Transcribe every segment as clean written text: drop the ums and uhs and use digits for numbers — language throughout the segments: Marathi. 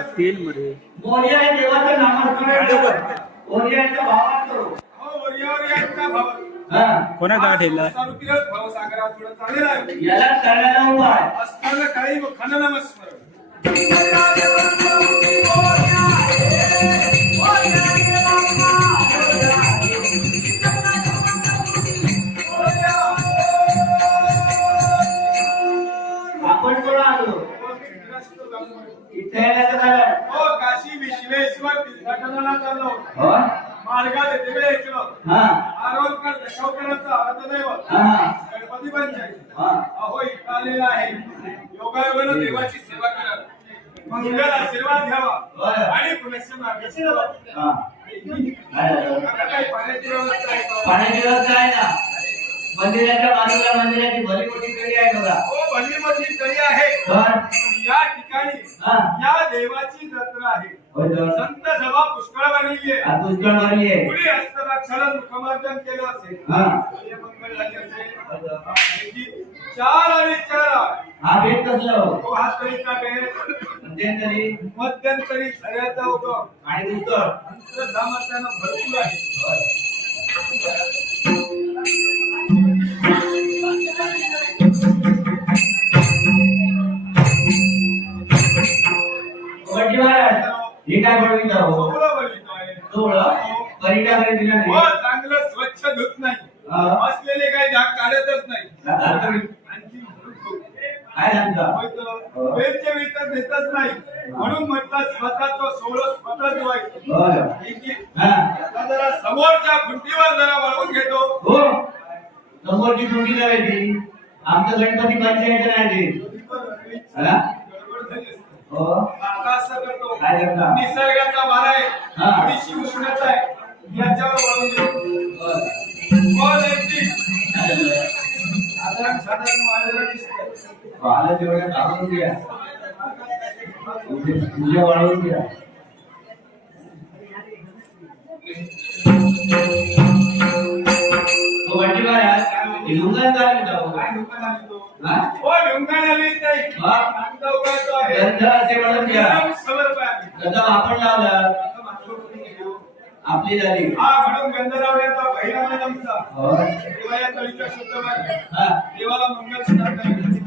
मोर्या हे देवाचं नामस्मरण मोर्याच्या भावात करू. कोणा जागा ठेवला याला करण्याला उपाय असताना काही खाना नमस्कार आपण कोण आलो इथे येण्याचं कारण हो काशी विश्वेश्वर तीर्थाटनाला चाललो हो मार्गात येते ऐकलो हा आरोग्य दशावताराचा आराधदैवत हा गणपती पंचायत हा अहो इथं आलेला आहे योगायोगानं देवाची सेवा करा मंगल आशीर्वाद घ्यावा आणि पुनश्च मार्गाची हा आता काही पाण्याची व्यवस्था आहे का? पाण्याची व्यवस्था आहे ना मंदिराच्या बाजूला मंदिराची भली मोठी तळी आहे बघा हो भली मोठी तळी आहे तर या ठिकाणी हा या देवाची जत्रा आहे होय तर संत सभा पुष्कळ भरलेली आहे आज पुष्कळ मारली आहे पुढे हस्तराक्षरात मुखमार्जन केलं असेल हा हे मंगल झाले असेल 4 आणि 4 हा भेट कसला हो तो हा तरीचा भेद मध्यंतरी मध्यंतरी झऱ्याचा होतो आणि उत्तर सामर्थ्यानं भरपूर आहे गड्डी महाराज हे काय बनवित आहो सोहळा बनवितो आहे. सोहळा परिटा वगैरे दिला हो, नाही चांगलं स्वच्छ धुत नाही हा. असलेले काही डाग काढतच नाही आता आणखी काय सांगता वेळच्या वेळेत देतच नाही म्हणून म्हटलं स्वतःचं सोहळं स्वतः धुवायचं बरं ठीक आहे. हा आता जरा समोरच्या खुंटीवर जरा वळवून घेतो हो समोरची खुंटी करायची आमचं गणपती पंचायत नाही हा गडबड झाली असते. हो आता असं करतो काय करता निसर्गाचा वारा आहे हा. थोडीशी उष्णता आहे याच्यावर वळवून घेतो बॉल एकटी साधारण वाढलेलं दिसतंय आलं तेवढ्या काढून घ्या तुझ्या वाढवून घ्या गड्डी महाराज लुंगण काय जाऊ काय दुकान आली तो हा हो ढुंगाण आली नाही हा. कांदा उगायचो आहे गंध असे म्हणून घ्या गरम सवर पाय गंध आपण लावला आता मागचं कोणी घेऊ? आपली झाली हा म्हणून गंध लावण्याचा पहिला महिना आमचा हो देवा या तळीचा शुद्ध मार्ग हा देवाला मंगल स्नान करायचं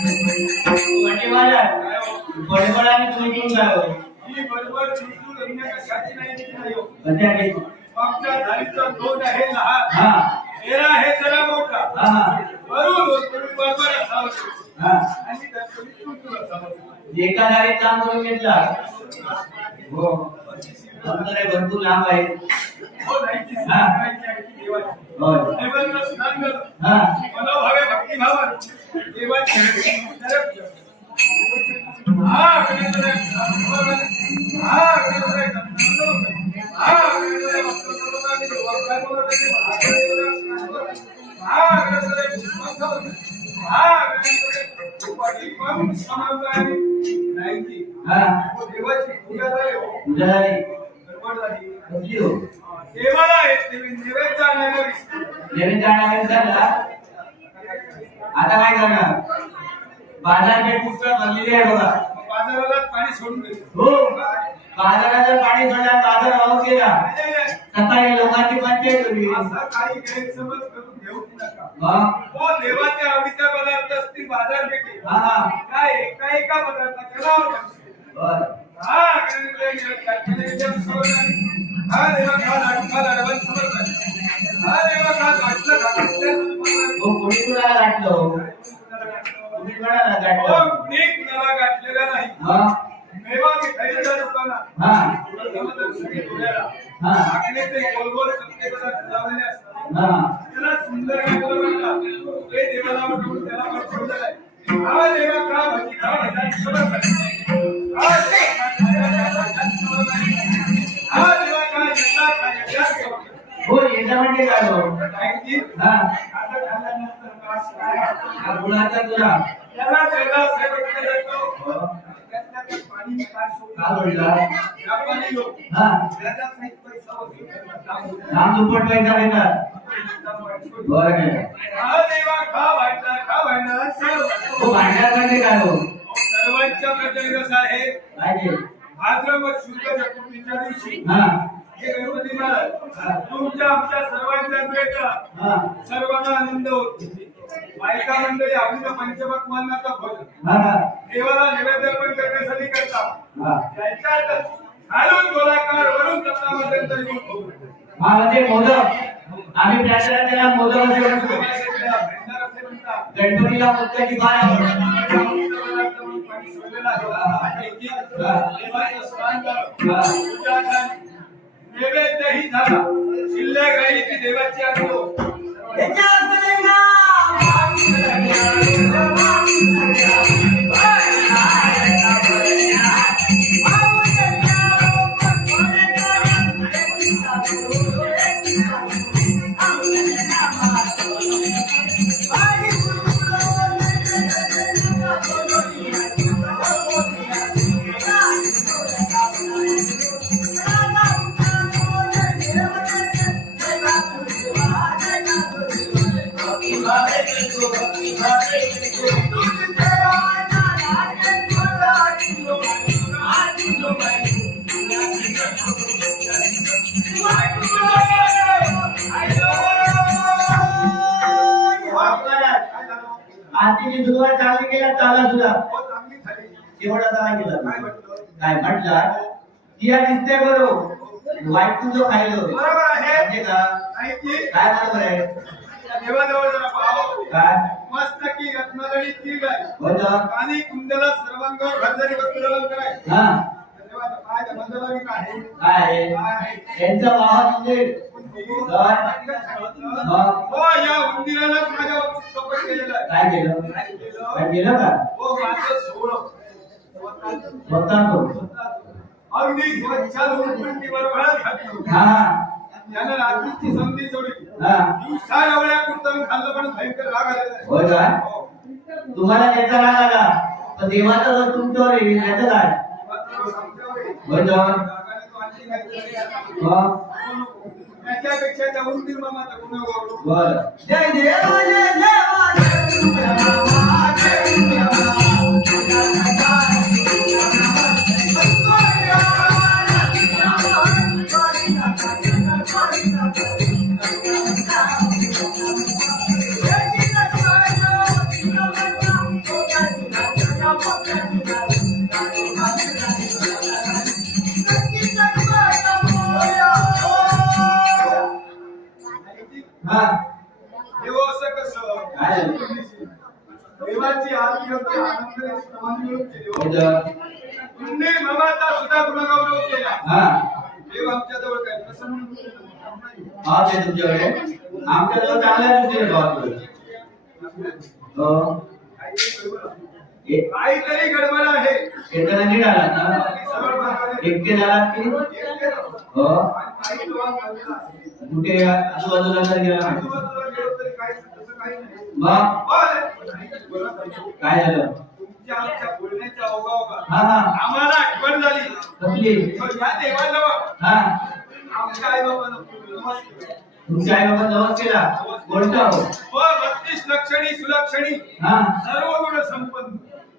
गड्डी महाराज बडबड आणि चुलटून जावं ही बरोबर चिंतून रंगण्यासाठी नाही की नाही हो. सध्या काही मागच्या धारीचा दोन आहे लहान हा तेरा आहे जरा मोठा हा बरोबर तुम्ही बरोबर असावं हा आणि त्यात तुम्ही चुलटून असावं एका दारीत काम करून घेतला हो अंतर आहे भरपूर लांब आहे हो नाही की सांगायची आहे की देवाची होय देवाला स्नान कर हा मनोभावे भक्तिभावन देवाची हा गणेश हा गणेश हा हा देवाची पूजा झाली हो. पूजा झाली गडबड झाली. कसली हो देवाला नैवेद्य आणायला विसरलो. नवीन जाणार झाला आता काय करणार बाजारपेठ पुस्तक भरलेली आहे बघा बाजाराला पाणी सोडून देतो हो बाजारात जर पाणी सोडलं बाजार वाहून गेला नाही, नाही. सकाळी लोकांची पंचायत होती असा काही गैरसमज करून घेऊ नका मग हो देवाच्या आवडीचा पदार्थ असतील बाजारपेठेत हा हा काय एका पदार्थाच्या नाव बर हा गणेश हा देवा का लाडवण समर्थ हा देवा का गाठलं हो कोणी कुणाला गाठलं तुम्ही कोणाला गाठलं कुणी कुणाला गाठलेलं नाही हा मेवा मिठाईच्या दुकानात हा सगळी डोळ्याला हा आखणेचे गोलगोल संकेताला सजावलेले असतात हा त्याला सुंदर गाठलं म्हणतात ते देवाला वाटून त्याला पाठवलेलं आहे हा देवा का भजी खा भजन समर्थ हा देवा का यज्ञा खा यज्ञा समर्थ हो येता म्हणजे काय हो माहिती हा आता खाल्ल्यानंतर कास काय गुणाचा तुला त्याला त्याला सेवक जातो हो. त्यातल्या त्या पाणी काय का बोलला व्यापारी लोक हा त्याचा सहित पैसा वसूल नाम दुप्पट पैसा घेतात बरं केलं हा देवा खा भांडा सर्व हो भांडण्यासाठी काय हो सर्वांच्या प्रचलित आहे काय ते भाद्रपद शुद्ध चतुर्थीच्या दिवशी हा हे गणपती महाराज तुमच्या आमच्या सर्वांच्या भेट हा सर्वांना आनंद होतो बायका मंडळी आपल्या पंचभक्त माननाचा भोजन हा देवाला नैवेद्य अर्पण करण्यासाठी करतात हा त्याच्यात खालून गोलाकार वरून तत्वामध्ये तरी हा म्हणजे मोदक आम्ही प्रार्थना त्याला मोदक असे म्हणतो गणपतीला मोदकाची फार आवड नैवेद्यही झाला शिल्लक राहिली ती देवाची आणतो आरतीची सुरुवात चांगली केला चाला सुद्धा चांगली झाली शेवट असा काय केला काय म्हटलं काय म्हटलं तिला दिसते बरोबर वाईट तुझं खायलं बरोबर आहे म्हणजे का नाही की काय बरोबर आहे देवाजवळ जरा पाहावं काय मस्त की रत्नाजळी तीळ आहे होतं आणि कुंडला सर्वांगावर भरजरी वस्त्रधारण करायचं हा देवाचं पाय बंधनावी काय काय आहे काय आहे त्यांचा वाहन म्हणजे हो या उंदिराला माझ्या वक्तीत कपट केलेलं आहे काय केलं काय केलं? काय केलं का हो माझं सोहळं स्वतः तो अगदी स्वच्छ पंटीवर वळत घातलं हा त्यानं रात्रीची संधी सोडली हा दिवसा एवढ्या कुर्तन खाल्लं पण भयंकर राग आलेला आहे. होय का हो. तुम्हाला त्याचा राग आला पण देवाचा जर तुमच्यावर येईल त्याचं काय मात्र आमच्यावर आहे. होय तर रागाने तो आणखी काहीतरी आहे. मग त्याच्यापेक्षा त्या उंदीर मामाचा गुन्हा ओळखू. बर जय देवा जय देवा जय देवा जय देवा हा देव असं कसं काय झालं? देवाची आरती होते आनंदाने प्रमाण मिळून केली हो. होय तर उंदीर मामाचा सुद्धा गुणगौरव केला हा देव आमच्या जवळ काय प्रसन्न हा ते तुमच्याकडे आमच्या जवळ चांगल्या दृष्टीने भाव हो काहीतरी गडबड आहे येताना नीट आलात ना सरळ मार्गाने एकटे झालात की एकटे राहा. हो आणि काही लोकांना कळलं आहे. कुठे आजूबाजूला तर गेला नाही. आजूबाजूला गेलो तरी काही तसं काही नाही. मग पण बोलत आहे. काय झालं तुमच्या आमच्या बोलण्याच्या ओघाओघा हा हा आम्हाला आठवण झाली कसली पण या देवाजवळ हा आमच्या आई बाबांना नमस्कार. तुमच्या आई बाबा नमस केला गोष्ट हो व 32 लक्षणी सुलक्षणी हा सर्व गुण संपन्न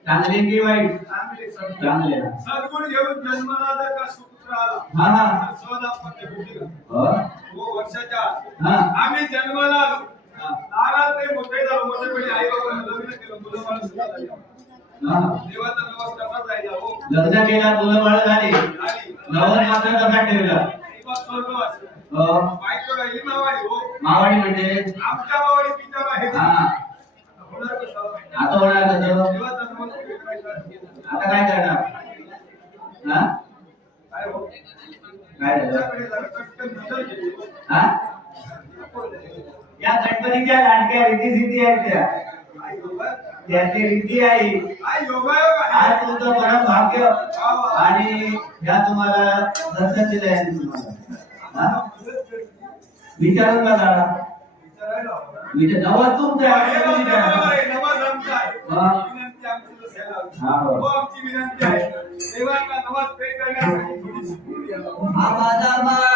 चांगले की वाईट चांगले संत. चांगले ना सद्गुण घेऊन जन्माला आला का सुपुत्र आला हा हा सहदापत्य बुद्धीला. हो हो वर्षाच्या आत. हा आम्ही जन्माला आलो नाराज ते मोठे झालो मोठेपणी आई बाबांना लग्न केलं मुलं बाळ सुद्धा झाली. हा देवाचा नवस कसा जायला हो लग्न केला मुलं बाळ झाली झाली. नवस मात्र कसा ठेवला स्वर्गवास हो बायको राहिली मावाडी हो मावाडी म्हणजे आमच्या मावाडी तिच्या बाहेर हा होणार कसं आता होणार कसं देवाचा नमस्कार करायचा. आता काय करणार हा काय हो काय झालं तुमच्याकडे जरा कटकन विचार केली. हा या गणपतीच्या लाडक्या रीती सिद्धी आहेत त्या काय योगा त्यातली रीती आहे काय योगायोग आहे आज तुमचं परम भाग्य आणि या तुम्हाला दर्शन दिले आहे तुम्हाला हा विचारून का दादा विचारायला हवं. विचार नवस तुमचं हे आहे बरोबर विचारा. आहे, नमाज आमचा आहे. हा. विनंती आमची नसायला हवी. हा, हो. हो, आमची विनंती आहे देवाला नमाज पे करण्यासाठी थोडीशी पूर्वी यावं.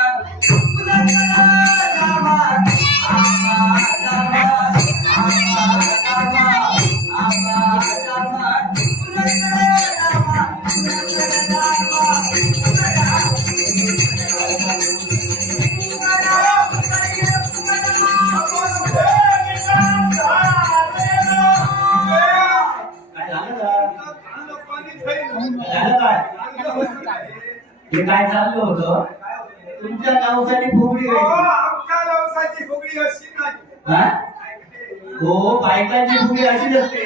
काय झालं का? चांगलं पाणी खाईन. झालं काय चांगलं आहे. हे काय चाललं होतं तुमच्या नावासाठी फुगडी हो, गायची. आमच्या व्यवसायाची फुगडी अशी नाही. हा ऐकते. हो बायकांची फुगडी अशीच असते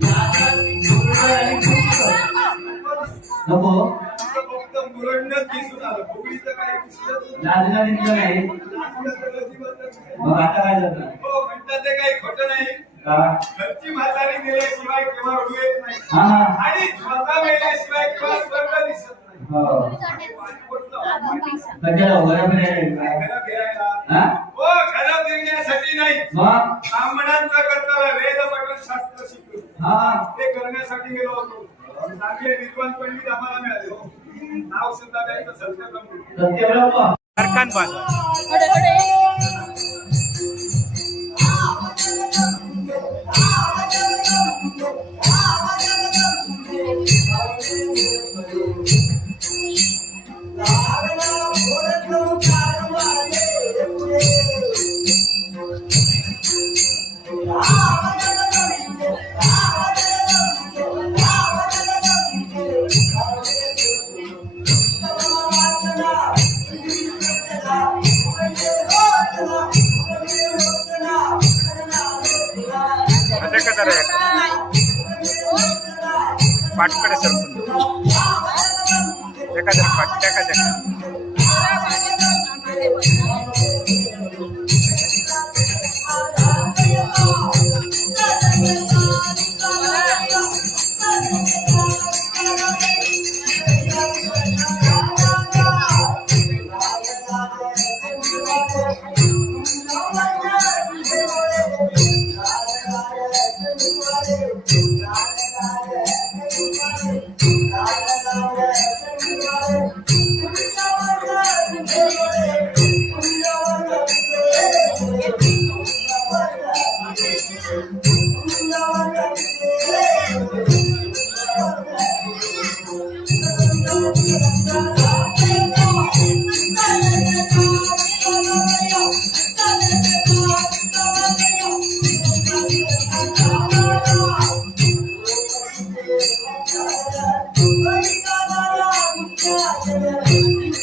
नाचात फुगडं आणि फुगडं. नको तुमचं फक्त मुरडणंच दिसून आलं. फुगडीचं काय दिसलं नाही. नाचणं दिसलं नाही नाचलं तर अजिबातच नाही. मग आता काय झालं हो, म्हणतात ते काही खोटं नाही. का घरची म्हातारी दिल्याशिवाय केव्हा रडू येत नाही. हा हा आणि स्वतः मेल्याशिवाय केव्हा स्वर्ग दिसत नाही. हो कुठलं? कशाला घरा फिरायला घरं फिरायला. हा हो, घरं फिरण्यासाठी नाही. मग ब्राह्मणांचं कर्तव्य वेद पठण शास्त्र शिकलो. हा ते करण्यासाठी गेलो होतो. चांगले विद्वान पंडित आम्हाला मिळाले हो. नाव सुद्धा द्यायचं सत्य सत्यब्रह्म पाठकडे सरकून एखाद्या पाठ Thank you.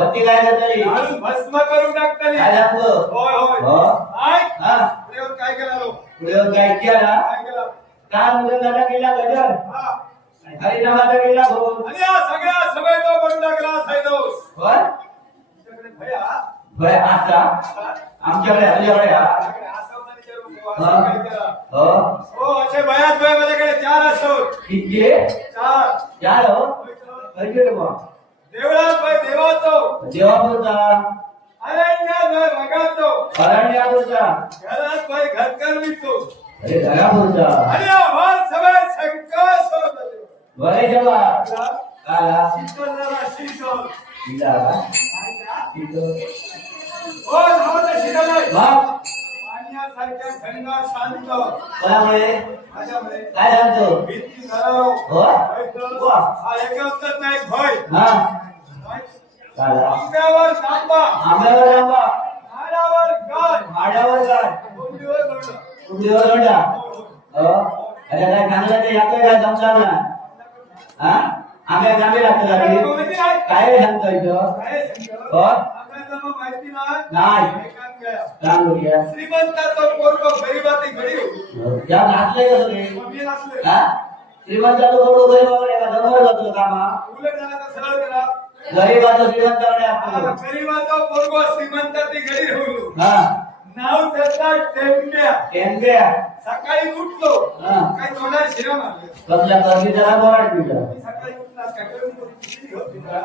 पत्ती काय करतली घालून भस्म करून टाकतली. काय लागतं होय होय. हो ऐक, हा पुढे येऊन काय केलं? पुढे काय केला काय केलं? काय मुलाला गेला गजर हा. हरिनामाचा गेला भोग आणि या सगळ्या सभेत बनून टाकला सैदोस. होय तुझ्याकडे भया? होय आता आमच्याकडे तुझ्याकडे हा तुझ्याकडे आसाममध्ये जरूर असं काय केलं? हो हो, असे भयात भय माझ्याकडे 4 असत. किती 4. चार हो कैसे रे बा देवळात भय देवाचो, देवापुरता अरण्यात भय भगाचो, अरण्यापुरता घरात भय घरकर्मीचो, अरे घरापुरता आणि आव्हान सभेत शंका सोडतो. बरे जेव्हा काला शीतलला शीतल. तिला तिथं हो, नावाचं शीतल आहे. मग पाण्यासारख्या थंड शांत कोणामुळे माझ्यामुळे काय सांगतो भीती घराव. हो वा. हा एकच नाही भय. हा काला आंब्यावर तांबा, आंब्यावर आंबा झाडावर गाय, आड्यावर काय कोंबडीवर दोंड. कुठलीवर दोंडा हो अरे काय चांगलं ते याकडे काय जमणार ना हा आंब्या चांगले लागतात काय सांगतो इथं काय सांगतो? हो आपल्याला मग माहिती नाही ऐकान घ्या. सांग बघूया श्रीमंताचं पोरगं गरीबाची घडी होती. त्या नाचले कसं रे मग मी नसले. हा श्रीमंताचं बरोबर गरीबाकडे एका जवळ जातो कामा उलट झाला तर सरळ करा. गरीबाचं श्रीमंताकडे असतो गरीबाचं पोरगं श्रीमंताची घडी होईल. हा नाव त्याचा टेंब्या. केंद्र्या सकाळी उठलो, हा. काही तोंडाला शिरा मारले. कसल्या कर्मीचा बोराट तुझा सकाळी उठला, सकाळी किती होती का?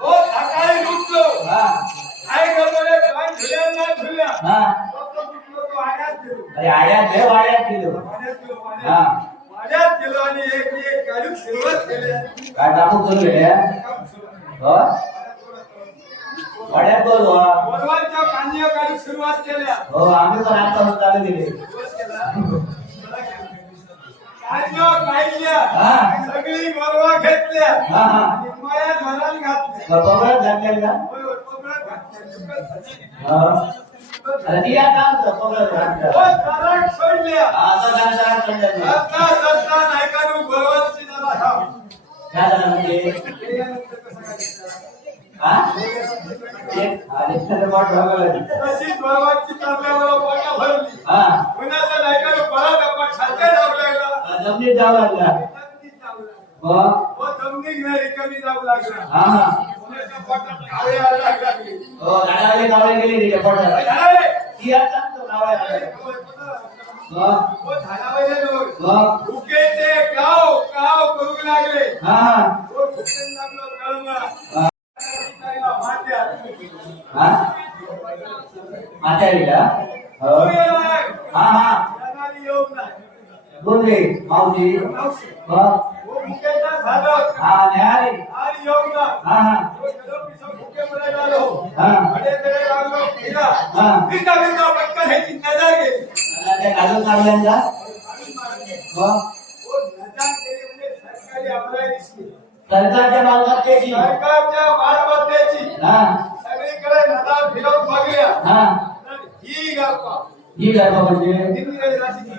हो, सकाळी उठलो, हा काय गडबडे, काय झुल्या नाही झुल्या. हा तो उठलो, तो आड्यात गेलो. अरे आड्यात लय वाड्यात गेलो वाड्यात गेलो, हा वाड्यात. वाड्यात गेलो आणि एक गाडीत सुरुवात केली. काय कामू करू रे काम सुरू. हो वाड्यात बोलू हा वरवालच्या पाण्यावर गाडीत सुरुवात केल्या. हो आम्ही पण आता चालू केले सुरुवात केला. काढल्या, हा. सगळी वरवा घेतल्या. हा हा आणि माया घरात घातल्या. बरोबर घातलेलं का होय, होय, कोपऱ्यात घातल्या. सुकत घातल्या. हा अरे ती या काम कर बरोबर घातलं हो, चाराक सोडल्या. आता काय काय चाललं रत्ना रत्ना नायकानु भगवानची जरा धाम. काय झालं म्हणजे गेल्यानंतर कसं काय दिसतं? हा एक आले तर वाट लागली तशीच भगवानची चांगल्यावर पोटा भरली. हा पुण्याचा नायकानु परत आपण छात्या जाऊ लागला. जमिनीत जाऊ लागला जमिनीत जाऊ लागला. हो हो, जमिनीत नाही, रिकामी जाऊ लागला. हा हा पुण्याच्या पोटात कावळे यायला लागली. हो गाडावले गावले गेली तिच्या पोटात झाले. ती आता तो गावाला हो हो, झाडावले लोक. हो भुकेचे काव काव करू लागले. हा हा हो, भुकेन लागलो कळंगा. मात्या. हा आता गेला हो हो, येणार. हा हा जगाली येऊन नाही. बोल रे मावशी मावशी. हो हो, भुकेचा झालं. हा न्यारी आणि येऊन ना. हा हा हो, गेलो पिसं भुकेमध्ये आलो. हा अडेतडे लागलो, फिरा. हा फिरता फिरता पटकन ह्याची नजर गेली. आता ते घालून काढल्यांचा हो हो, नजर गेली म्हणजे सरकारी आपल्याला दिसली. सरकारच्या मालमत्तेची सरकारच्या मालमत्तेची. हा सगळीकडे नजर फिरवून बघूया. हा ही गप्पा. ही काय म्हणजे निरनिराळी राशीची.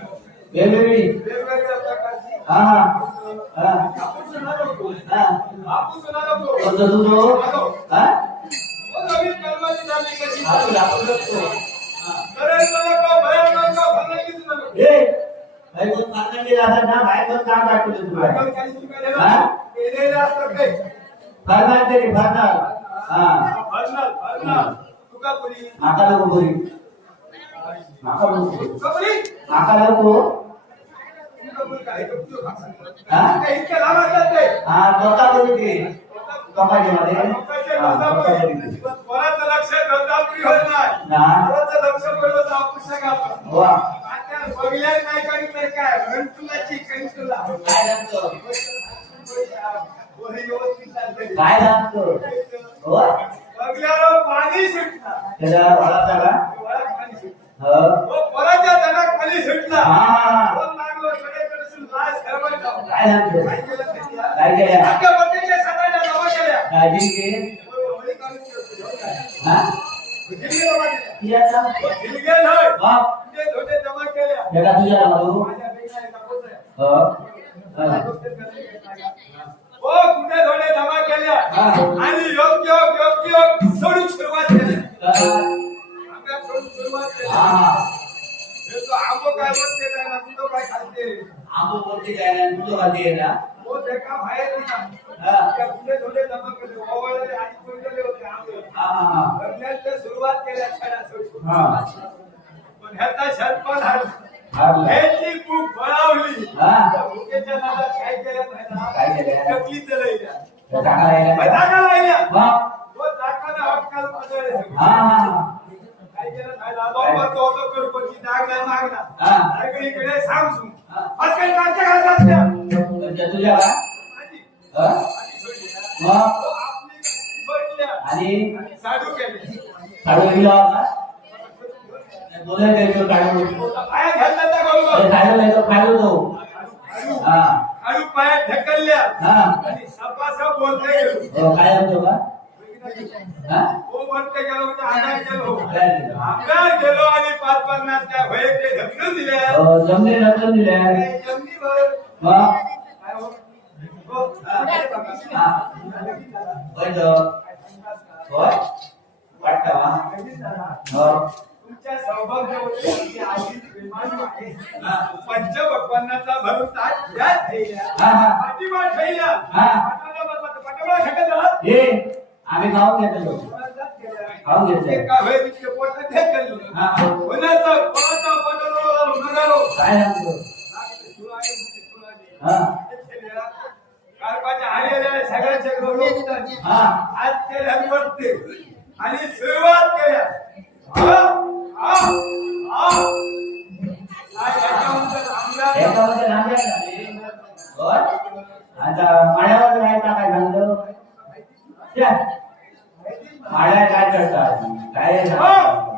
वेगवेगळी वेगवेगळ्या प्रकारची. हा हा हा आपण सुद्धा नको. हा आपण सुद्धा नको. कोणतं तुझं नको. हा हो, नवीन कर्माची झाली कशी आपण झाली. आपण बघतो करायचं नको, भयानक नको, भयानकीच नको. ए भाई कोण कागद दिला असं ना बाहेर पण काम काढतो तुला आपण काही चुकायला हा? केलेलं असतं काही. फरणार तरी फरणार हा भरणार, भरणार. तुका पुरी. नाका नको बोरी नाका नको तुका पुरी? नाका नको तुका पुरी काय? तुका हा? काय इतक्या लांब असतात ते? हा तोता बोली ते कपाजी मध्ये लोकांच्या हा तोता गंधापुरी. बोली ते. पोराचं लक्ष गंधापुरी होत नाही. ना पोराचं लक्ष पडलं तर आपण सगळं. वा आता बघल्या नाही करीत काय कंटुलाची कंटुला. काय सांगतो पोरी व्यवस्थित चालते. काय सांगतो हो बघल्यावर पाणी सुटणार. त्याला वळाचा का वळात पाणी सुटणार. हो हो, पोराच्या तडात पाणी सुटला. हा हा दोन लागलो सगळीकडे लाज खरवट जाऊ. काय सांगतो काय केलं त्यांनी? काय केल्या आमच्या बर्थडेच्या सणाला जमा केल्या. काळजी घे होळी काढून ठेवतो. हा झिलगे जमा केल्या. ती आता झिलगे नाही. हा म्हणजे धोटे जमा केल्या. जगा तुझ्या मारू माझ्या बेटा एका पोतं आहे. हो माझ्या हा. दोस्तीत घरी येत नाही. हो कुठे थोडे जमा केल्या हा. आणि योग सोडून सुरुवात केली तर आंब्या सोडून सुरुवात केली हा हे तो आंबो काय बोलते काय ना तुझं काय खाते आंबो बोलते काय ना तुझं खाते आहे ना हो ते का बाहेर ना हा. त्या कुठे थोडे जमा केले ओवाळले आणि पडलेले होते आंबे हा लग्नाला सुरुवात केल्या खेळा सोडून हा पण ह्याचा शतपण हारला. ह्याची खूप बळावली हा. त्या भुकेच्या नादात काय केलं नाही काय ना केलं? टकलीचं लयल्या तर टाका राहिला का? जागा लायल्या मग? तो चाकानं हटकाल पडले हा हा काय केलं नाही लांबवर तो होतो करपची जाग नाही मागणार हा. सगळीकडे सांगू हा. आज काही कांच्या घालतात त्या तर तुझ्या का? आधी हा? सोडल्या मग? तो आपली सोडल्या आणि आणि साडू केले काढून गेला होता बोलायला गेलो काढून पाया घालतात त्या बरोबर काढून येतो काढून तो हा आळू पायात ढकलल्या हा आणि सपासप बोलते गेलो हो, काय होतो का हा हो म्हणते गेलो म्हणजे आधार गेलो काय झालं? आमदार गेलो आणि 550 काय होय ते ढकलून दिल्या हो, जमले ढकलून दिल्या काय जमिनीवर मग काय हो? हो, पुढे बघा. हा होय होय वाटतं हा हो तुमच्या सौभाग्यवती आणि आधी प्रेमाने आहे. हा. पंचभगवानाचा भरून ताट या ठेवल्या. हा, हा. पाठीमाग ठेवल्या. हा. पाठोपाठ शकत आहात? हे आम्ही खाऊन घेतलो खाऊन घेतलं. ते का होय तिथे पोटात ढकललं. हा. कोणाचा बटन उघडालो. काय सांगतो हा कारपाच्या आलेल्या सगळ्यांच्या गौरव हा आज ते धनवटते आणि सुरुवात केल्या हा, हा, हा. आज याच्यानंतर आमदार एकामध्ये नांद्या झाली होय आता माड्यावर काय टाकाय सांगतो त्या माड्या काय करतात काय हो,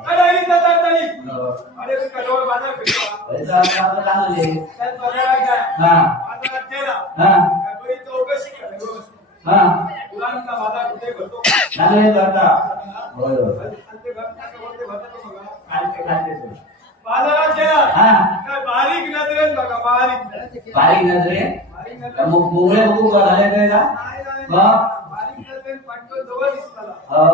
कडाई जातात तरी. हो. अरे मी कडावर बाजार फिरला. पैसा आपलं चांगले त्यात बाजारात काय? हा बाजारात गेला. हा काय बरी चौकशी करा व्यवस्थित. हा फुलांचा बाजार कुठे भरतो? चांगले करता होय होय आणि ते भरताना कोणते भरतात बघा. खालते खालते तो. बाजारात गेला. हा काय बारीक नजरेत बघा, बारीक नजरेत. बारीक नजरे बारीक नजरेत. मग मुगळे बघू झाले काय का नाही, नाही, मग? बारीक नजरेत पाठवून जवळ दिसताला. हो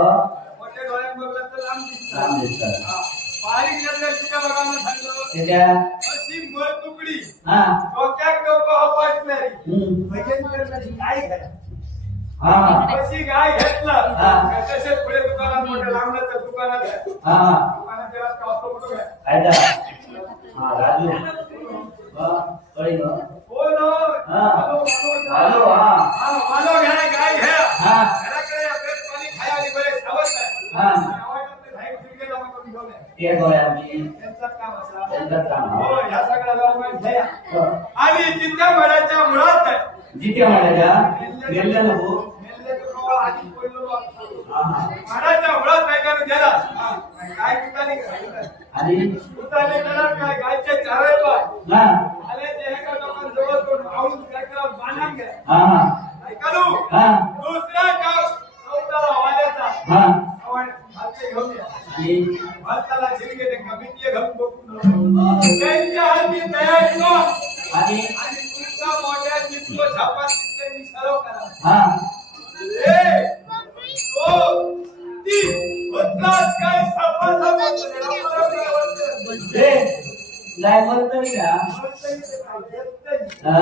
मोठ्या डोळ्यात बघलं तर लांब दिसतं. काम दिसतात हा. बारीक नजरेत तिच्या बघायला सांगलं त्याच्या अशी मर तुकडी हा डोक्यात डोकं हपाटणारी हम्म. भजन करणारी गाय घ्या. हा अशी गाय घेतलं हा. तसेच पुढे दुकानात मोठ्या लांबण्याचं दुकानात आहे. हा दुकानात गेला का असतो कुठं काय? काय त्या हा राजू कळी ना हो ना. हा. हॅलो, हॅलो, हा. हा, मालो घ्या, गाय घ्या. हा. घराकडे आपले पाणी खाया आणि बरे सावध आहे. हा. गावाकडे धाई फिरके जमा करून घेऊन या. ते गोळ्या आमची त्यांचं काम असलं. त्यांचं काम. हो, ह्या सगळ्या गावात घ्या. हो. आणि तिथल्या मळ्याच्या मुळात आहे. जिथे म्हणायच्या गेल्या नको मेल्ल्याचं कवळ आधी पहिलं वाचतो. हा हा माडाच्या मुळात काय करून गेला. हा. काय कुठाने करायचं? आणि कुठाने करणार काय? गायचे चारही पाय. हा आले ते एका लोकांजवळ करून आवळून काय करा बांधून घ्या. हा हा ऐकालू हा दुसऱ्या गाव चौथाला वाल्याचा हा आवड हाते घेऊन या. आणि भाताला झिरगे ते कमिटी घालून बघून त्यांच्या हाती तयार ठेवा. आणि आणि तुमचा मोठ्या जिंकलो झापा त्यांनी सराव करा. हा ए, तो, ती, बदलाच काय सापा सापा ते नाही म्हणत तरी का हा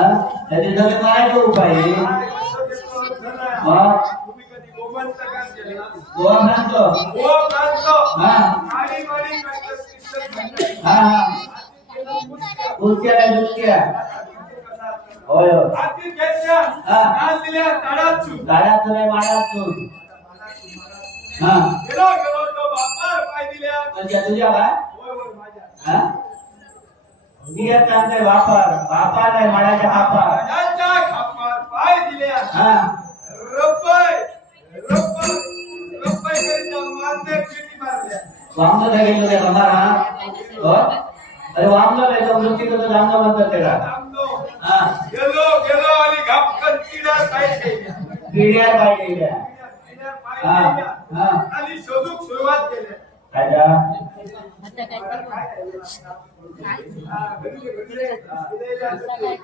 त्याचे सगळे मारायचे उपाय मग तुम्ही कधी गोमांचा काम केला? गोवा म्हणतो हो, काढतो. हा काळी वाडी काढतात, किस्सत म्हणतात. हा हा उलट्या दुसऱ्या होय होय हाती घेतल्या, हा. कान दिल्या, ताडात चूक. गाड्यातून नाही माडातून हा गेलो गेलो तो बापार पाय दिल्या. म्हणजे तुझ्या का होय होय माझ्या. हा मी आता आमचे वापर वापर नाही माडाच्या वापर राजाच्या खापार पाय दिल्या. हा रुपये रुपये रुपये करीता मारणे पिटी मारल्या. वामनं काय गेलो त्या कमारा हो अरे वामनं काय तो मृत्यू करतो जामनं म्हणतात त्याला थांबलो. हा गेलो गेलो आणि घापकन किडा पाय ठेवल्या. पिढ्या काय केल्या किड्या पाय हा ठेवल्या. हा आणि शोधूक सुरुवात केल्या. काय द्या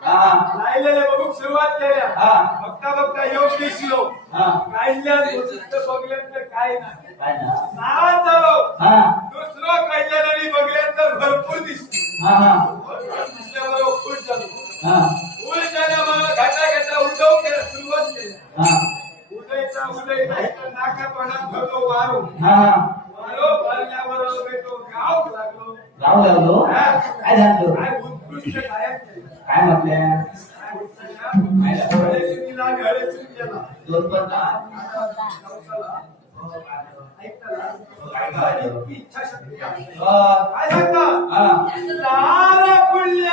हा राहिलेले बघून सुरुवात केल्या हा बघता बघता योग दिसलो हा काढल्या बघल्यानंतर काय नाही काय ना नाव झालो हा दुसरं कल्याणाने बघल्यानंतर भरपूर दिसतो हा हा भरपूर दिसल्याबरोबर खुश झालो हा खुश झाल्यामुळे घाटा घाटा उलटवून केला सुरुवात केली हा उदयचा नाका तोंडात भरलो वारो हा वारो भरल्याबरोबर तो गाव लागलो गाव लागलो काय झालं काय उत्कृष्ट गायक केलं. काय म्हटलं काय झालं? गणेशजीला गणेशजी गेला. दोन पण ना ऐकताना काय करायचं? इतकी इच्छाशक्ती आहे. हा काय सांगता हा दार पुण्य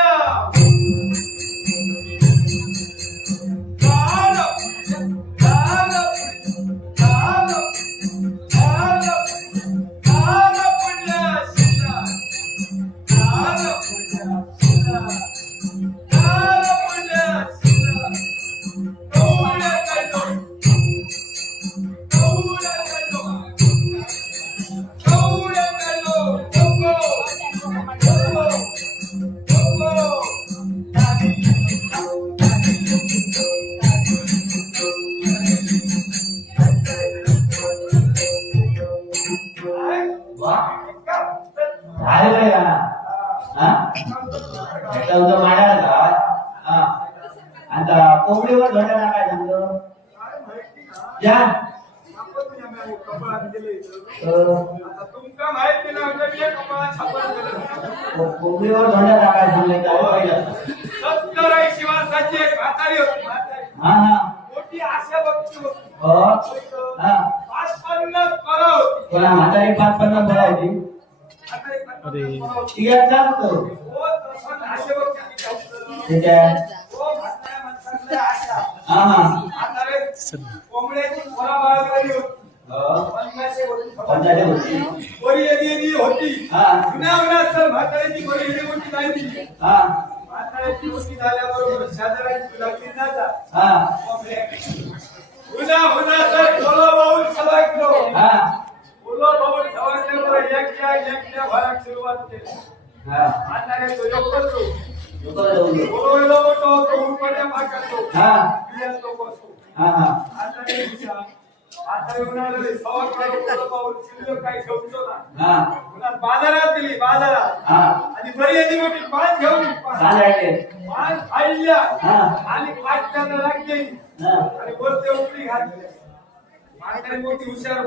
वा झालं काय का हा एकदा उद्या मांडायला का हा आता कोंबडीवर धोंड्याला काय सांगतो या कपाळात गेले अ, आता तुमका माहिती नाही म्हणजे मी कपाळात छापण केलं कोंबडीवर धोंड्याला काय सांगले काय पाहिजे 70 वर्षाची एक म्हातारी होती म्हातारी. हा हा मोठी आशा भक्ती होती हो हा 50 करा होती कोणा म्हातारी 5-50 बरा होती म्हातारी 50 करा होती. ठीक आहे सांगतो हो, तसं आशा भक्ती होती. ठीक आहे हो, म्हाताऱ्या माणसांना आशा. हा हा म्हातारे कोंबड्याची खोरा बाळगलेली होती. हो. 50 होती. कोणत्या होती गोरी येडी होती. हा जुन्या वयात सर म्हाताऱ्याची गोरी येडी होती नाही. हा म्हाताऱ्याची होती झाल्याबरोबर शेजाऱ्याची लागली ना जा. हा हुना हुना सर बोलो बाऊल सलागलो. हा बोलो बाऊल सलागल्यावर एकट्या भराक सुरुवात केली. हा म्हाताऱ्याचं योग करतो. लोकं जाऊन दे. बोलवलो तो तो उपड्या मागतो. हा बिया तो बसतो. हा हा म्हाताऱ्या दिवसा म्हातारी उन्हाळ्याला सवा करो बोलो बाऊल शिल्लक काही ठेवतो ना. हा पुन्हा बाजारात गेली बाजारात हा आणि बरी येते मोठी पाच घेऊन सांगायचे पाच खाल्ल्या हा आणि पाच त्यांना लागली हा आणि बोलते उपडी घातली म्हातारी मोठी हुशार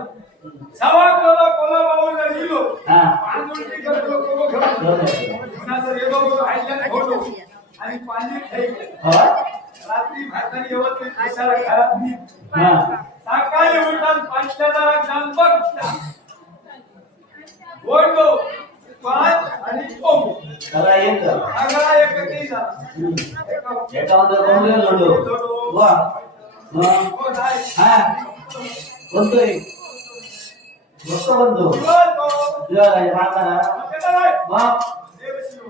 सवा करो कोला बाऊला लिहिलो हा पाच उलटी करतो कोलो घेऊन पुन्हा जर येतो बोलो हायल्याने फोटो आणि पाणी ठेवले हो रात्री म्हातारी येवत नाही पैशाला घरात नी हा सकाळी उठून पाचल्याला जाऊन बघ बोललो पाच आणि कोंब सगळा येत सगळा एकत्रही झाला एकामध्ये कोंबडीवर जोडलो वा मग हो नाही हा बोलतोय गोष्ट बोलतो बोलतो तुझ्या माताला आपल्याला नाही मग देवशिव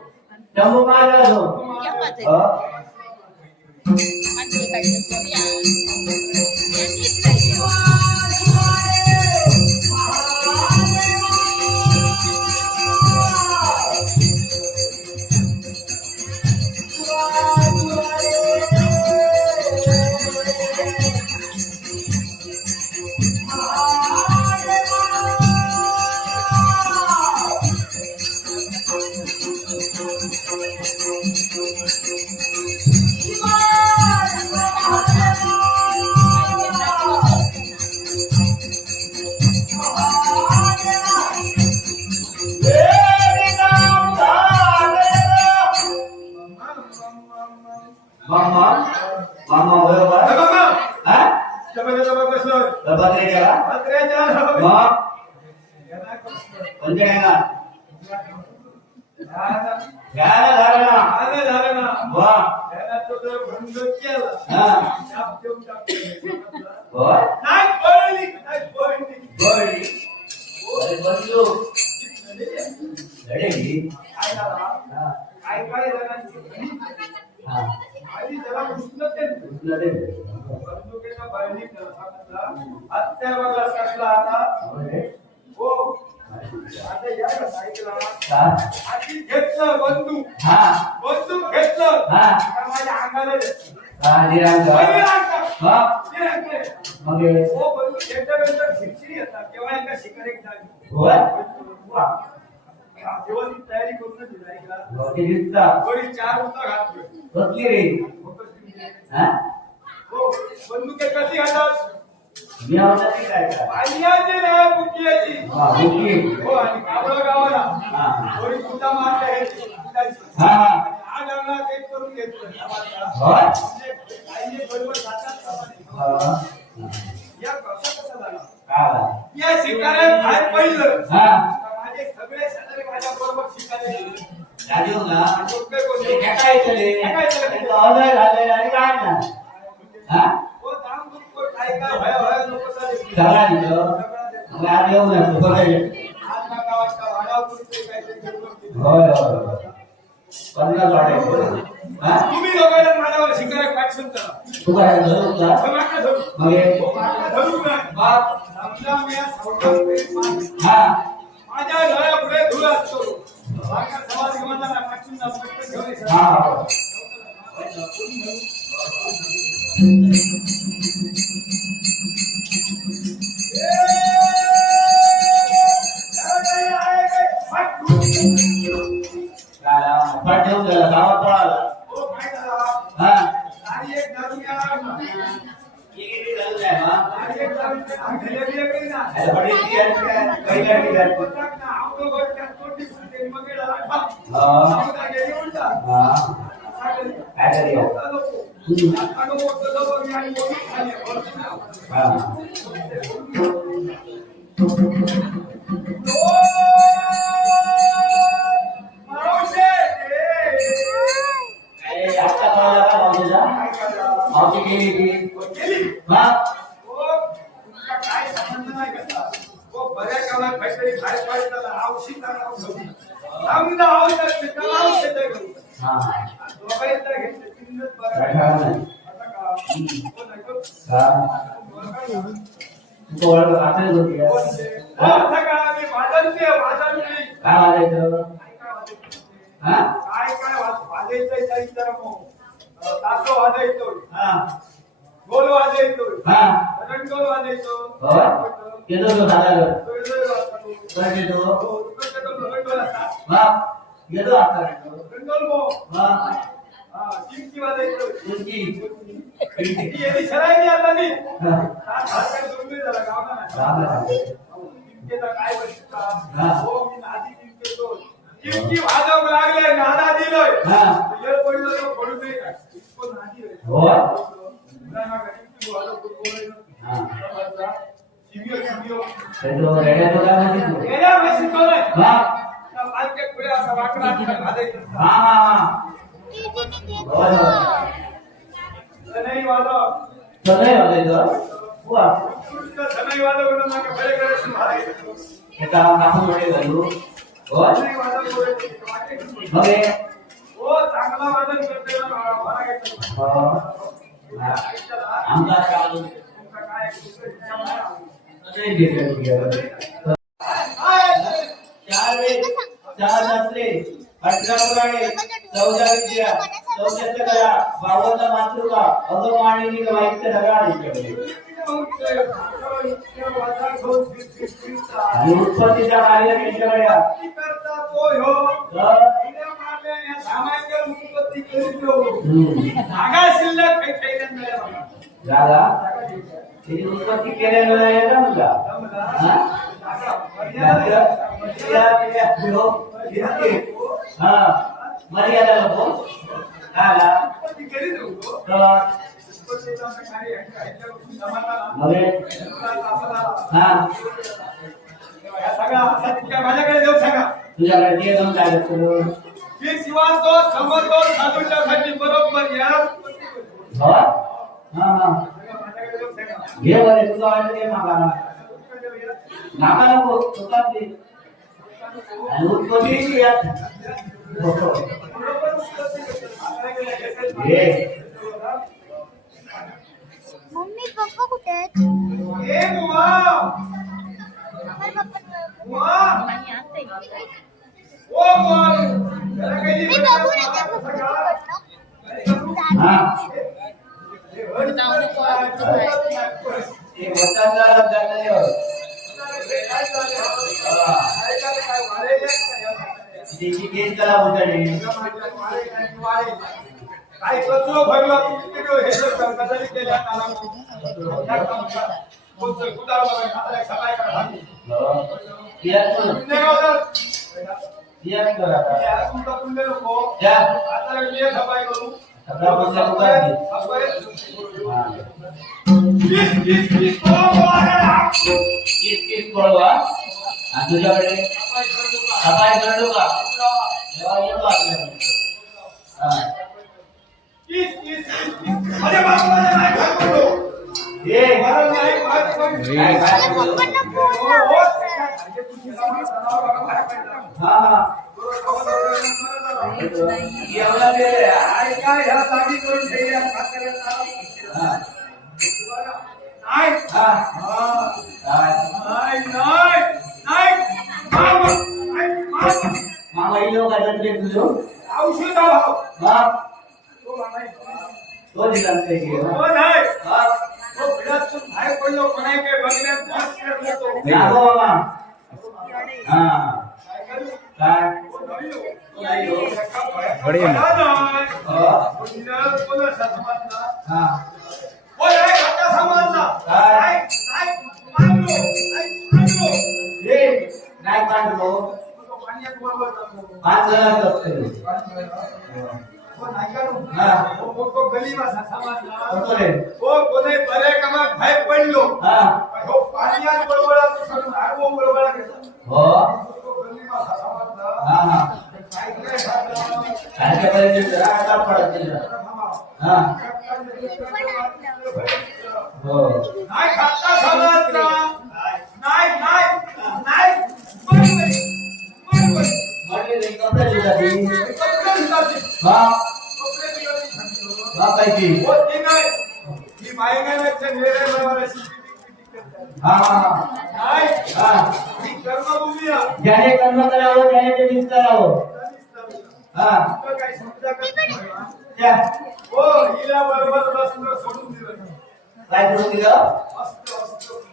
शंभू मारला तो हो मामा मामा बरोबर हा बघले गेला मग कोणत्या येणार घ्यायला झालं ना वा हा हो बरडी अरे बंधू लढेली हा हा उचलते हत्या बघला कसला आता हो आता या का साईकला हा आधी घेतलं बंदूक हा बंदूक घेतलं हा का माझ्या अंगाला देत. हा निरांत पहिली रांग हा ती रांगते. मग हे हो बंदूक घेतल्यानंतर शिक्षी येतात तेव्हा एका शिकारीत झाली होय वा. जेव्हा ती तयारी करून साईकला ते दिसतात वरी 4 उंचा घातलं बसली रे हा हो बंदुके कशी घालतात मी आवडत नाही काय का पाण्याची ना बुकियाची हा ओके हो आणि गावाला गावाला हा थोडी कुठा मारते हा हा आज आम्हाला एक करून घेतलं होय आईने बरोबर जातात का हा या कसा झाला काय या शिकाऱ्यात बाहेर पडलं हा माझे सगळे शेजारी माझ्या बरोबर शिकारे राजीव ना कोणते ते कोणते काय केले ऑर्डर घालले आणि काय ना हा हो दाम दुख काय काय भय भय लोक चालले सगळा दिलं मग आज येऊ नये बघायला आज ना गावात भाडावर कुठे काय ते करून होय होय 50 वाटे हा तुम्ही दोघांना माझ्यावर शिकारे पाठवून करा तू काय धरू का समाका धरू मग हे धरू ना बाप समजा मी या सावकाश हा माझ्या डोळ्यापुढे धूळ असतो बाका समाज गमताना पाठवून ना पटकन घेऊन ये. हा फट ठेवून गेला गावात पळाला ओ काय झाला हा आणि एक दारू घ्या किती झालं नाही हा आणि एक दारू घ्या गेली ना अरे बडी ती आहे काही काही काही कोणतात ना आवडो गोष्ट कोणती सुटे मग गेला हा आवडा गेली उलटा हा सांगेल काय करूया आणि मोठं जवळ मी आणि बोलून खाली बोलून ना हा ए आता कळाला का मावशीला मावशी गेली की हा हा हा तू ओळख आता होती काय वाजायचं हा हा गोल वाजायचो हा रणगोल वाजायचो हो येतो तो दादा काय येतो हा येतो आता रणगोल मो हा चिमकी वाजायचो तुझी येली सरायची आता नी हा झाला गावना चिमकेचा काय बसता हो मी आधी चिमकेतो चिमकी वाजव लागले नादा दिलोय हा येळ पडलं तर पडू दे का इसको नादी हो चिमकी वाजव बोलायचं हा चिमियो चिमियो तो रेड्या तो काय म्हणते गेल्या म्हशी तो नाही हा पालके पुढे असा वाकडा वाजायचं हा हा होय होय नाही वाजव सगळे वाजायचं वा नाही वाजव म्हणून नका बरे करायचं मारायचं एका कापून वडे घालू होय नाही वाजव वाटायचं मग हे हो चांगला वादन करते ना मला घ्यायचं हो. हा. आमचा चालू तुमचा काय नाही घेतलं तुझ्यावर. चार शास्त्रे 18 पुराणे 14 विद्या 64 कला 52 मातृका अगमाणिनी वाईट सगळा आले आणि उत्पत्तीचा कार्य त्यांच्याकडे आहे. करता तो ह्यो तर, मारल्या या सामायिक उत्पत्ती करीतो हम्म. जागा शिल्लक काही काही नाही दादा त्याची उत्पत्ती केल्यामुळे आहे ना तुला हा? हा मर्यादा नको दादा उत्पत्ती करीत होतो तर उत्पत्तीचा कार्य ह्याच्यापासून समाधान मगे हा सगळा सत्य माझ्याकडे देऊ सांगा तुझ्याकडे ते दोन काय करू मी शिवातो समतोल साधूच्यासाठी बरोबर या हो हा हा माझ्याकडे देऊ सांगा घे बरे तुला वाटलं ते मागा नाका नको तुला दे आणि उत्पत्ती यात घे मम्मी पप्पा कुठे आहेत ए बुवा पप्पा ओ बोल त्याला काही हा ते वतनदार झाले हो त्याची केस करा उतरली काय कचरो भरला किती हे सर कदाचित केल्या काला कोणतं कुदाळ बघा सकाळी करा याद करा या तुमचा पुण्य नको त्या आता मी सफाई करू सगळा पैसा उतारली किस पळवा आणि तुझ्याकडे सफाई करतो का तेव्हा येतो आपल्याकडे अरे बाबा नाही खातो ये मला नाही काय काय हा हा एवढा वेळ आहे काय ह्या जागी करून ठेवल्या हा नाही हा नाही काय नाही मामा ही लोक काय करते तुझो औषध भाव हा तो नाही तो दिला ते की हो नाही हा तो भिडातून बाहेर पडलो कोणाही काही बघण्यात पास करतो तो नागो मामा हा काय करू काय तो नाही हो. नाही हो. घडी आहे ना. हा कोणा समाजला हा ओ नाही खाता समाजला काय? नाही मानलो नाही मानलो ये नाही पांडलो तो पाण्यात बरोबर जातो 5 जण असते हो नाही करू हा. हो तो गलीवासा समाजला कसं रे हो कोणी बरे कामात बाहेर पडलो हा हो पाण्यात बरोबर सोडून आडवो बरोबर घेतो हो तो गलीवासा समाजला हा हा काय करायचं काय करायचं आता पडत हा हो नाही खाता समाजला नाही नाही नाही बरोबर बरोबर म्हणजे ते कपडे धुतात कपडे धुतात हा कपडे धुतात हा काय की हो ठीक आहे ही बायकांच्या निर्णय बरोबर हा हा नाही हा ही कर्मभूमी आहे ज्याने कर्म करावं त्याने ते वीज करावं हा तो काही समजा करत त्या हो हिला बरोबर बसलं सोडून दिलं काय करून दिलं असतं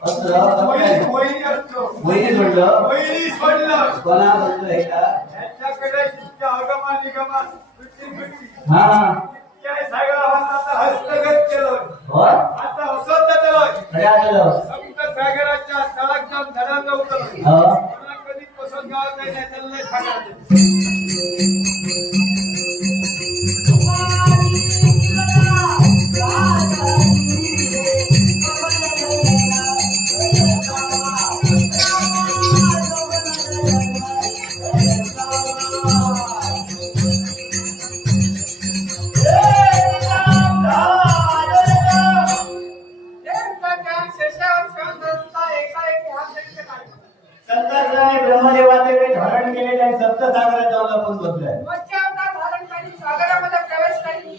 असं वहिनी असतो वहिनी सोडलं वहिनी सोडलं कोणा बोलतो हे का त्यांच्याकडे तिच्या अगमा निगमा सुट्टी हा हा काय सगळं आता हस्तगत केलं हो आता हसत केलं खरे आलं समुद्र सागराच्या तळाच्या धडाला उतरलं हो मला कधी पसंत गावात नाही त्याला नाही सांगायचं शंकराने ब्रह्मदेवाचे काही धारण केलेले आहे सप्तसागरात जाऊन आपण बसलोय सागरामध्ये प्रवेश करी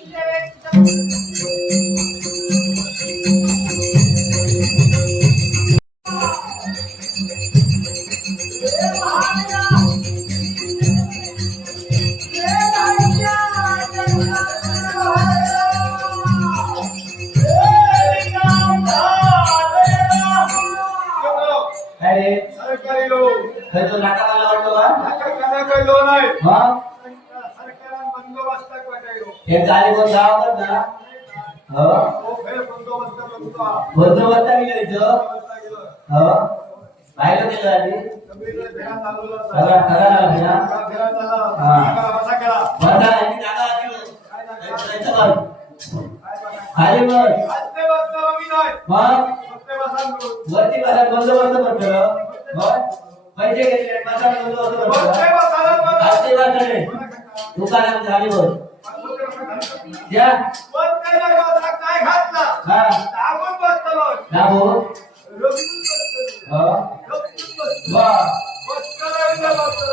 काय रे सरकारी लोक खरं तो नाकाला वाटतो का काही लोन आहे हा सरकारान बंदोबस्त करायलो हे चाली कोण गावात ना हो तो फेर बंदोबस्त करतो बंदोबस्त गेलं इथं बंदोबस्त गेलं हो पाहिलं केलं आधी सगळीकडे फेरा चालवला सगळा खरा लागला ना फेरा झाला हा. कसा केला बसा आणि जागा जायचं बघ. खाली बघ आजचे वाजता मी नाही मग फक्त बसा वरती बसा बंदोबस्त म्हटलं मग पैसे घेतले बसा बंदोबस्त फक्त म्हटलं बसा आजची बात नाही दुकानात झाली बघ या काय घातला हा दाबून बसतो दाबो रोखून बसतो हो रोखून बसतो वा बसतो बसतो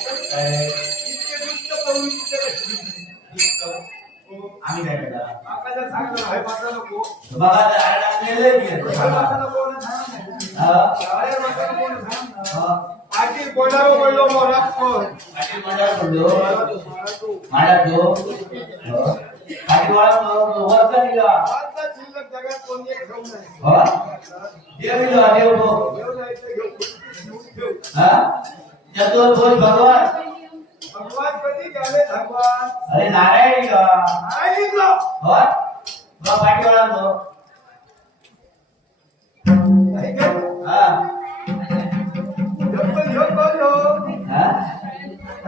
इतके दुष्ट प्रवृत्तीचे आम्ही काय केलं आकाशात सांगितलं हाय मासा नको बघा तर आड असलेलं आहे की. हाय मासा नको ना सांग ना हा. हाय मासा नको ना सांग ना हा. पाटील कोणावर बोललो मोरात कोण पाटील मंडळ पडलो माडा तो पाटील वाळा वरचा निघा. आता शिल्लक जगात कोण एक घेऊन नाही हो देव निघा देव तो. घेऊन जायचं घेऊ हा चतुर्भुज भगवान. भगवान कधी गेले भगवान अरे नारायण निघा. काय लिहिलं हो बघ पाटील वाळा तो. नाही का हा जप्पन घेऊन बोललो हा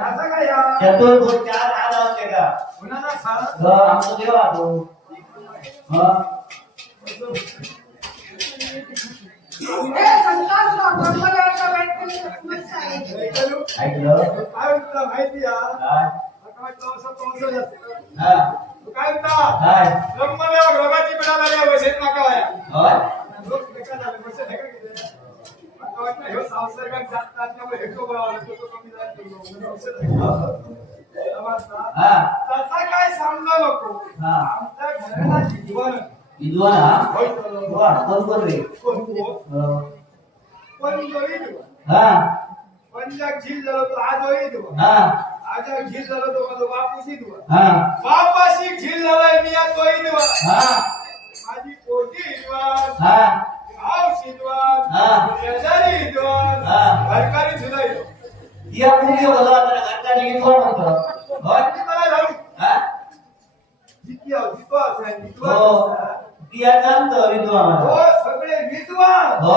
असं काय या चतुर्भुज चार हात होते का. कुणाला सांग हो आमचा देव आतो. हा हे संतान गणपतीच्या वेळेस समस्या आहे. ऐकलं काय तुला माहिती आहे काय काय तो असं तोंड जातं. हा तू काय म्हणता काय ब्रह्मदेव रोगाची पिढा लागल्या बसेत नका वाया हो लोक बेकार झाले बसेत हे काय केलं आता वाटतं हे संसर्गात जास्त असल्यामुळे हे तो बळावला तो कमी जाईल हा तसा काय सांगू नको हा आमच्या घराला जीवन विद्वान हा होय तो. वा कोण कोण रे कोण तो? हो. पण जोडी देवा हा पंजाब झील झाला तो आज होई देवा हा आज झील झाला तो माझा बापूशी देवा हा बापाशी झील झालाय मी आज होई देवा हा माझी पोटी दिवान हा गाव शिदवान हा. शेजारी दिवान हा. सरकारी सुद्धा येतो या पुढे बोलवा तर घरचा विद्वान म्हणतो हो मला झालं हा जितो असेल विद्वान हो असेल. या जाणतो विद्वान हो सगळे विद्वान हो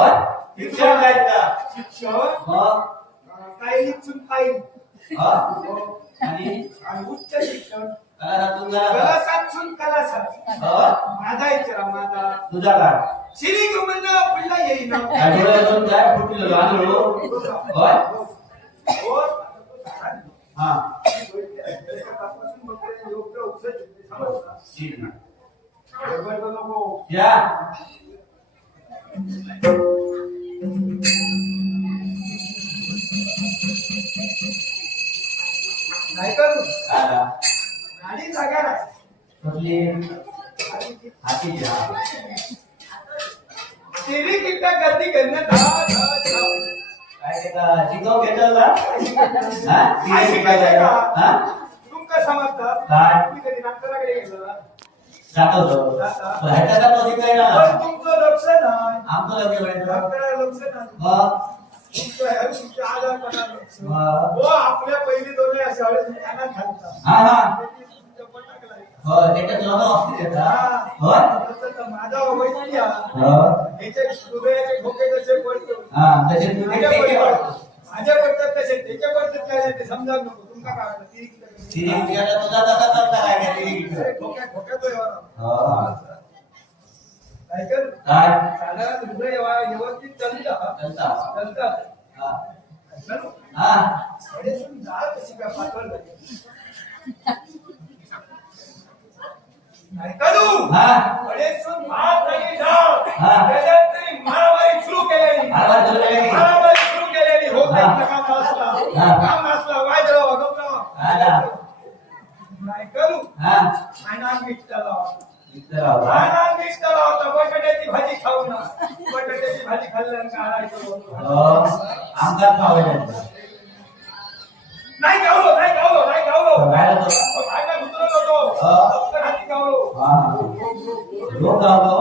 शिक्षण काय का शिक्षण हो काही इच्छून काही हो आणि आणि उच्च शिक्षण कला तुझा कलासातून कलासात हो माझा इच्छा माझा तुझा काय श्री गोविंद पुढला येईन काय डोळ्यातून काय फुटलं आलो हो हो हा त्याच्यापासून मग ते योग्य औषध घेतले, समजलं? ठीक आहे. गडबड नको. या नाही करू आला गाडी जागा कसली हाती जा तेरी किट्टा गर्दी करण्यात काय ते का शिकव घेतलं का हा काय शिकायचंय का? हा तुमका समजता काय? तुम्ही कधी नागपुराकडे गेला जातो ह्याचा का तो शिकायला पण तुमचं लक्ष नाही आमचं लग्न व्हायचं डॉक्टराला लक्ष नाही मग तुमच्या आजारपणाला लक्ष मग हो आपल्या पहिली दोन या शाळेत त्यांना घालता हा हा तुमच्या पटाकला आहे. हो त्याच्यात लोक ऑफिस येतात हो तसं तर माझा वैद्य हो याचे हृदयाचे ठोके जसे पडतो हा तसे तुम्ही टेके वाढतो माझ्या पडतात तसे त्याच्या पडतात काय ते समजा नको तुमका काय वाटतं तिने विचारलं तुझा तसा करता काय काय तिने ठोक्यात हो काय कर काय साधारण हृदय व्यवस्थित चालतं चलता चालतं हा चलो. हा अरे तुम्ही डाळ कशी काय पातळ झाली? नाही करू हा अरे सुन भात आणि डाळ हा. त्याच्यात तरी मारामारी सुरू केलेली मारामारी सुरू केलेली. मारामारी सुरू केलेली हो हा. काम असला हा. काम असला वाजराव गमराव हा ना नाही करू हा खाना मिष्टाला मित्राव खाना मिष्टाला होता बटाट्याची भाजी खाऊ ना बटाट्याची भाजी खाल्ल्यानं काय हो आमचा पावलं नाही गावलो नाही गावलो नाही गावलो बाहेर होतो खायला गुजरत होतो हा. डॉक्टर हाती गावलो हा लोक गावतो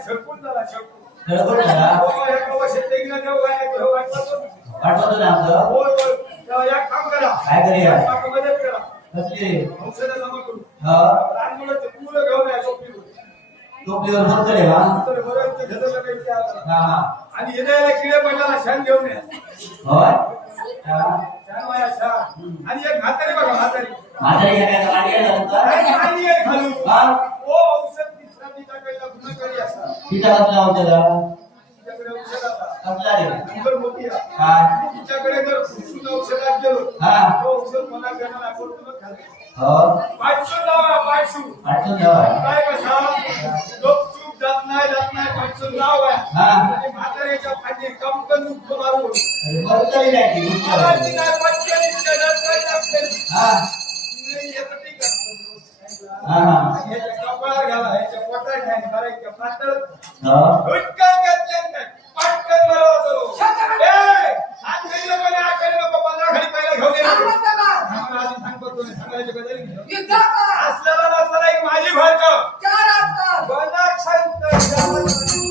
शेपूट झाला शेपूट खरं झाला एका वर्षात देखील देऊ काय घेऊ वाटतो पाठवतो ना आमचं होय होय तेव्हा एक काम करा काय करूया? एक मदत करा कसली औषधं जमा करू हा लहान मुलाचे पूर्ण घेऊन या टोपलीवर टोपलीवर फोन करे का तर बरं ते घेतलं काही विचार करा. हा हा आणि हृदयाला किडे पडल्याला शान घेऊन या होय हा शान वाया शान आणि एक म्हातारी बघा म्हातारी म्हातारी घ्या गाडी आहे का नाही, पाणी एक घालू हा ओ औषध विश्रांतीच्या वेळेला गुन्हेगारी असा तिचा कसला औषध तुझ्याकडे औषध आता कसला रे नंबर मोठी आहे काय तुमच्याकडे जर पुसून औषधात गेलो हा. तो औषध मला देणार आपण तुला खाली हो पाचशे लावा पाचशे पाठवून द्यावा काय कसा लोक चूक जात नाही पाचशे लाव आहे हा आणि म्हाताऱ्याच्या पाठी कंपन उभं मारून बरं तरी नाही ती गोष्ट. मला ती काय पटकन इतकं जात नाही आपल्याला. हा नाही, याचं ठीक आहे. हा हा याच्या कपाळावर गेला ह्याच्या पोटात आहे करायच्या पातळ हा. गुटकन घेतल्यान काय पटकन मरवतो ए हात गेले पण आकडे नको 15 घडी पहिला घेऊन ये सांगतो का? आम्हाला आधी सांगतो तुम्ही सांगायचे बदल युद्ध का? असल्याला नसला एक माझी भरक 4 असतात. बना शांत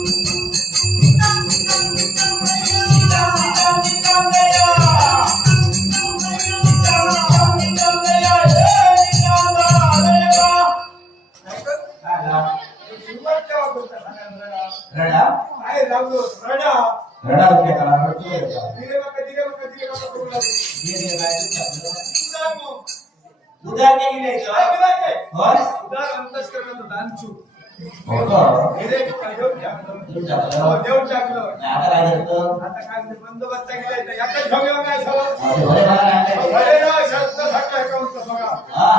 रडा काय रावलो रडा रडा होते का रडतोय का? दिले मग करू लागले ये दे बाई, तुझं. उदार मग उद्या काय गेले काय करायचे होय उदार अंतस करत होता अंचू हो का? हे रे देऊन टाकलं देऊन टाकलं? देऊन टाकलं आता काय करतो आता काय ते बंदोबस्त गेलाय याकडे घेऊन काय सवाल अरे बरे मला नाही काय. अरे ना शब्द साठा अकाउंट बघा हा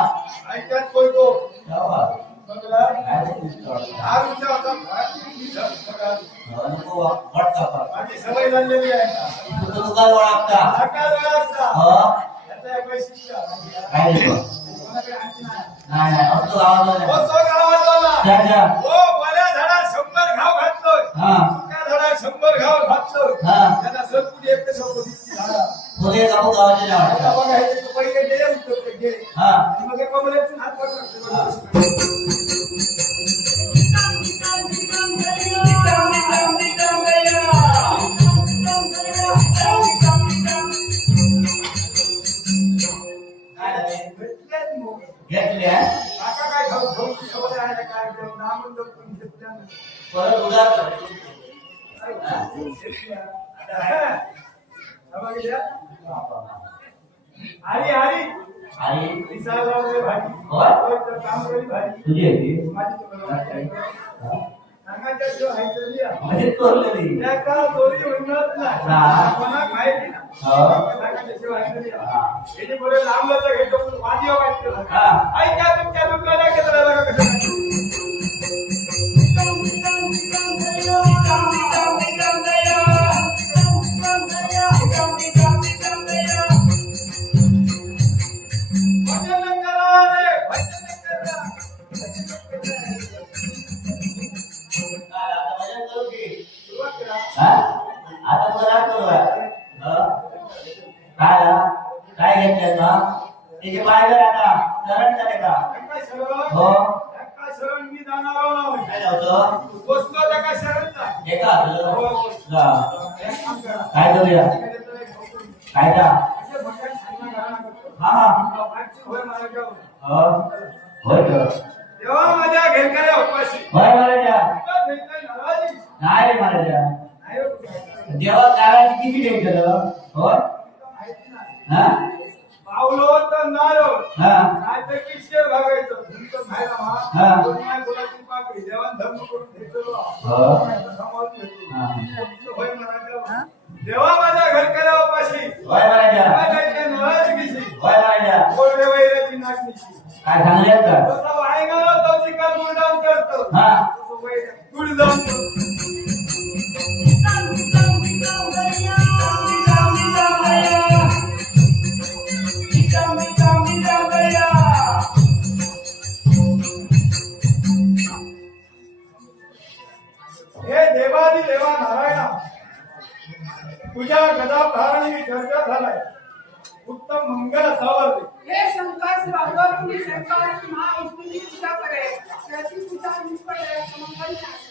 ऐकत कोई तो जावा. बघा काय ते दिसतं? आमच्या आता बघा नको वाटतं. माझी सवय झालेली आहे तुझं दुकान ओळखता. आकार वेळाचा हो त्याचा एक वैशिष्ट्य काय देतो? कोणाकडे आणखी नाही नाही नाही असं गावात नाही. हो सो गावाला जा जा. हो बऱ्या झाडा 100 घाव घातलोय हा सुका झाडा 100 घाव घातलोय हा त्याला सरपुडी एक शब्द झाडा तुझे गाव गावाचे नाही आता वाटतं. बघा हे ते पहिले गेले उत्तर ते घे हा आणि मग एका मुलाचं हात पकडतो काय झाले? घेतल्या काका काय खाऊ घेऊन सवय आहे काय घेऊन नामून पण घेतल्या परत उद्या कर. आरी आरी आणि दिसायला वगैरे भाजी होय? होय तर काम करी भाजी तुझी आहे ती? माझी तुम्हाला हा? सांगायच्या जो आहे तरी या. म्हणजे चोरलेली. त्या का चोरी होणार नाही हा. कोणा माहिती ना हो. सांगायच्या शिवाय तरी या. हा. याची पुढे लांब लचक घेतो पण वादी व्हायचं हा. ऐका तुमच्या दुकानात घेतलं बघा कसं भजन करा रे भजन करा काय आता भजन करू की? सुरुवात करा हा? आता बरं करू आहे. हं? काय झालं? काय घेतलंय का? तिचे पाय जर आता शरण झाले का? एका शरण हो. एका शरण मी जाणार नाही काय नव्हतं? बसलो त्या का शरणचा एका आपलं? हो. जा. एक काम करा काय करूया? काय का? असे भजन सांगणं घराणं करतो. हा हा. वाटची होय मला जाऊ. होय तर. तेव्हा माझ्या घेरकऱ्या उपाशी होय महाराजा. तुका भेटलाय नाराजी. नाही रे महाराजा. नाही हो, तुका देवा काळाची किती लेट झालं? होय? माहिती नाही. हा? पावलो तर नारो हा. नाही तर किशोर भागायचं तुमचं खायला हा. हा कोणी नाही बोलायची पाकळी देवान धर्म करून घेतलो हो. समाज घेतो हा. होय महाराजा देवा माझ्या घरकऱ्या उपाशी होय महाराजा. माझ्या नाराजगीशी होय महाराजा. कोरडे वैराची नाचणीशी काय सांगले का? तसा वायगाला तो चिकन गुळडाऊन करतो हा. तसं वैर गुळडाऊन करतो हे देवादी देवा नारायणा तुझ्या गदा धारणी चर्चा झालाय उत्तम मंगल सावरते हे शंकर राघव तुम्ही शंकराची महाविष्णूची पूजा करेल त्याची पूजा निष्फळ आहे, मंगल नाही.